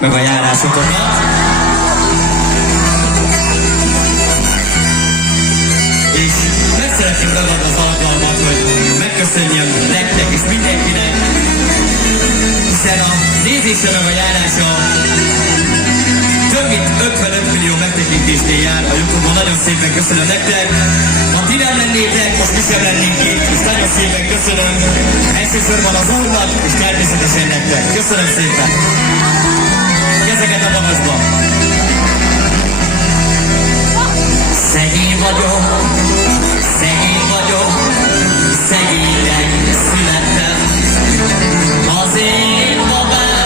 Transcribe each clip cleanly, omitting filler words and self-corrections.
meg a járásotokat. És meg szeretném ragadni az alkalmat, hogy megköszönjem nektek és mindenkinek, hiszen a nézése meg a járása több mint 55 millió megtekintésnél jár a YouTube-on. Nagyon szépen köszönöm nektek. Ha ti nem lennétek, most mi sem lennénk itt, és nagyon szépen köszönöm elsősorban az úrnak, és természetesen nektek. Köszönöm szépen. Kezeket a magasba. Szegény vagyok, szegény vagyok, szegénynek születtem. Az én babám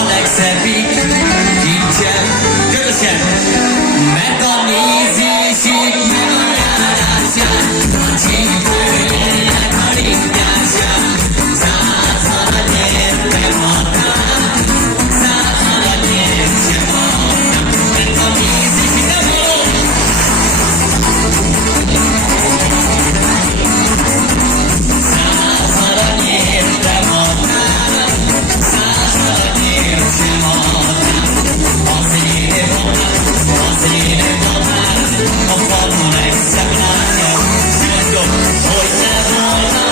a legszebbik kincsem. Közösen! Mert a nézését meg a járását, a csípőjének a ringását, százszor nyertem határ, százszor nyertem határ. Mert a nézését nem való! Százszor nyertem határ, százszor nyertem határ. Az énem határ, a falon legszebb lánya, mondom, hogy ne volna,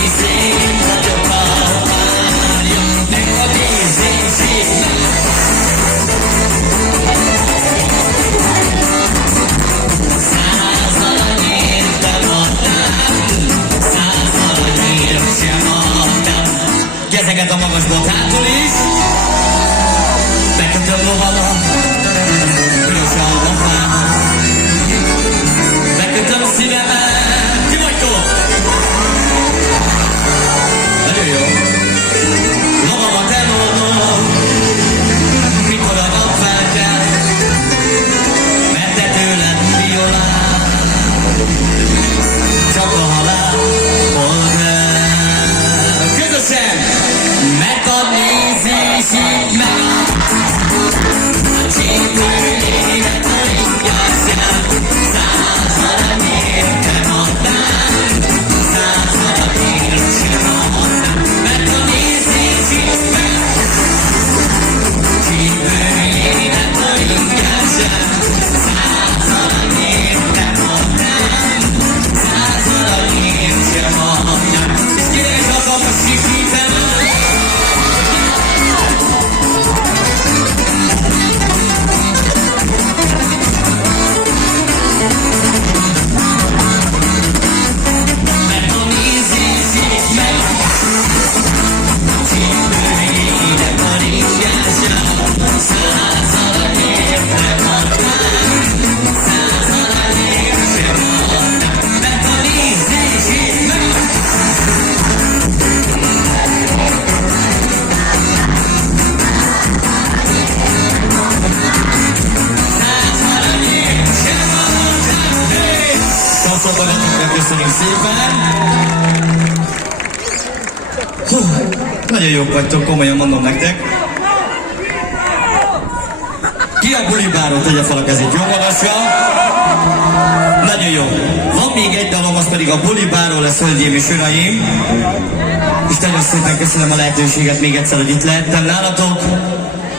hisz én vagyok a párja, meg a nézésének. Százal nyertem határ, százal nyertem határ. Kezeket a magasba, hátul is. Bekötöm lovadat, pirosan a fámat. Bekötöm szívemet, ki vagytok? Nagyon jó. Lovamat eloldom, mikor a nap felkel, mert te tőled violál, csak a halál hold el. Közösen! Mert a nézését meg a csípőjének a ringásját, százszor nyertem határ, százszor nyertem határ. Mert a nézését meg a csípőjének a ringásját, százszor nyertem határ, százszor nyertem határ. És kérem, és akarom a sikítem. Köszönjük szépen! Hú, nagyon jók vagytok, komolyan mondom nektek. Ki a bulibáról tegye fel a kezét, jó magasra? Nagyon jó. Van még egy dalom, az pedig a bulibáról lesz, hölgyeim és uraim. És nagyon szépen köszönöm a lehetőséget még egyszer, hogy itt lehettem nálatok.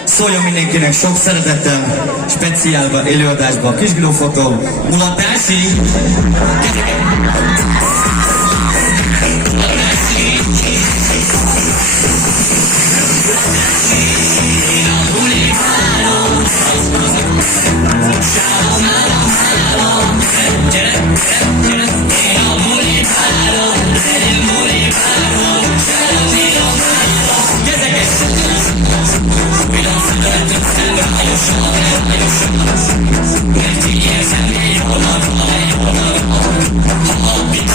Szóljon mindenkinek sok szeretettel, speciálban, előadásban, kisgilófotó, mulatási. I'll be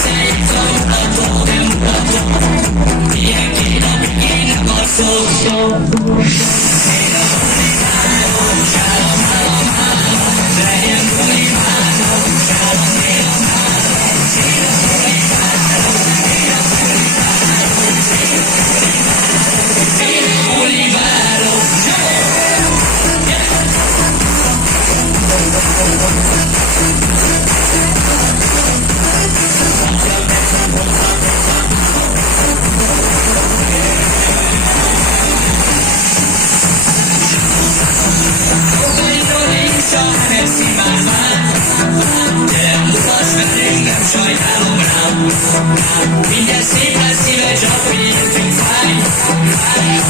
Minden szép lesz szíve, csak mi jöttünk fáj.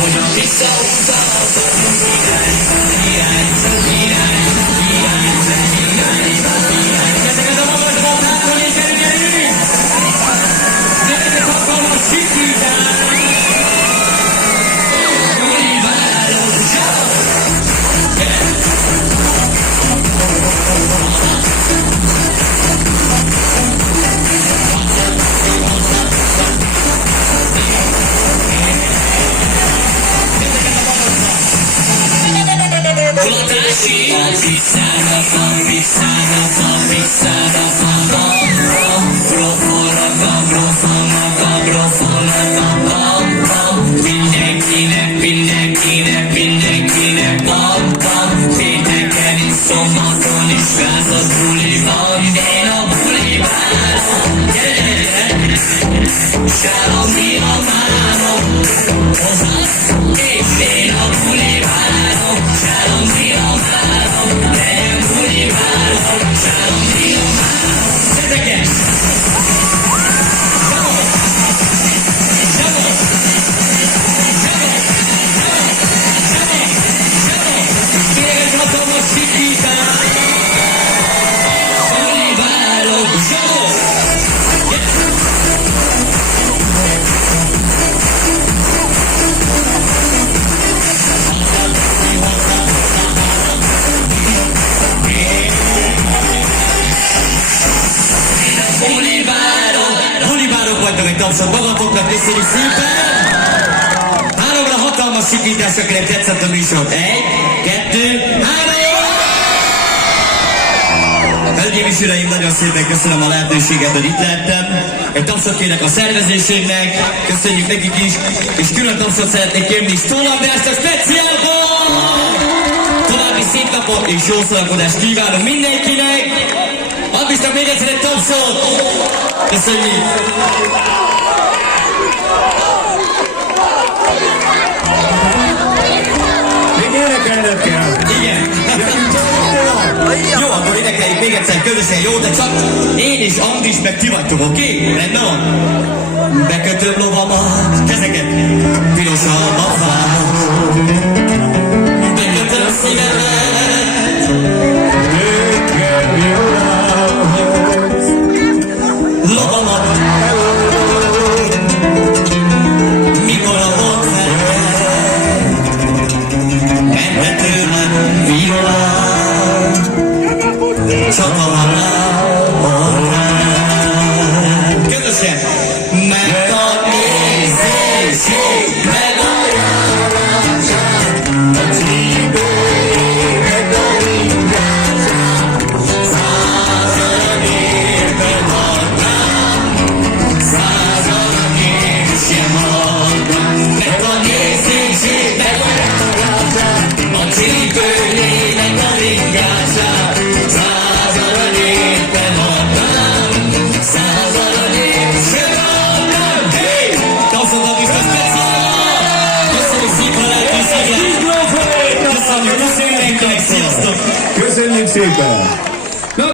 Hogyan visszahúzza az adunk irány. Ezeket a magas babnákon és gyerünk! Gyereket hatalmas sikítás! Mindenkinek van, pénteken is, szombaton is, százas buli van, én a buli várom, gyere, sárom, mi a márom, hozzasz, és én a buli várom, sárom, mi a márom, legyen buli várom, sárom, mi a márom, ezeket! Tapsot magatoknak, köszönjük szépen! 3-ra hatalmas sikításra kérem, tetszett a műsor. 1, 2, 3! Hölgyeim és uraim, nagyon szépen köszönöm a lehetőséget, hogy itt lehettem. Egy tapsot kérek a szervezéségnek, köszönjük nekik is, és külön tapsot szeretnék kérni Stollandert a speciálban! További szép napot és jó szórakozást kívánunk mindenkinek! Add is még egyszer egy tapsot! Köszönjük! Énekelned kell. Igen. Jó, akkor énekeljük még egyszer közösen, jó, de csak én és Andris meg ti vagytok, oké? Rendben van? Bekötöm lovamat, kezeket, pirosabb a fámat. Bekötöm szívemet. Lovamat. Mikor a volt csak a halál közösen! Mert a nézőség meg a járását, a csípőjének a ringását, 100 évben adnám, 100 évben sem adnám, mert a nézőség meg a járását, a csípőjének a ringását. Köszönjük szépen!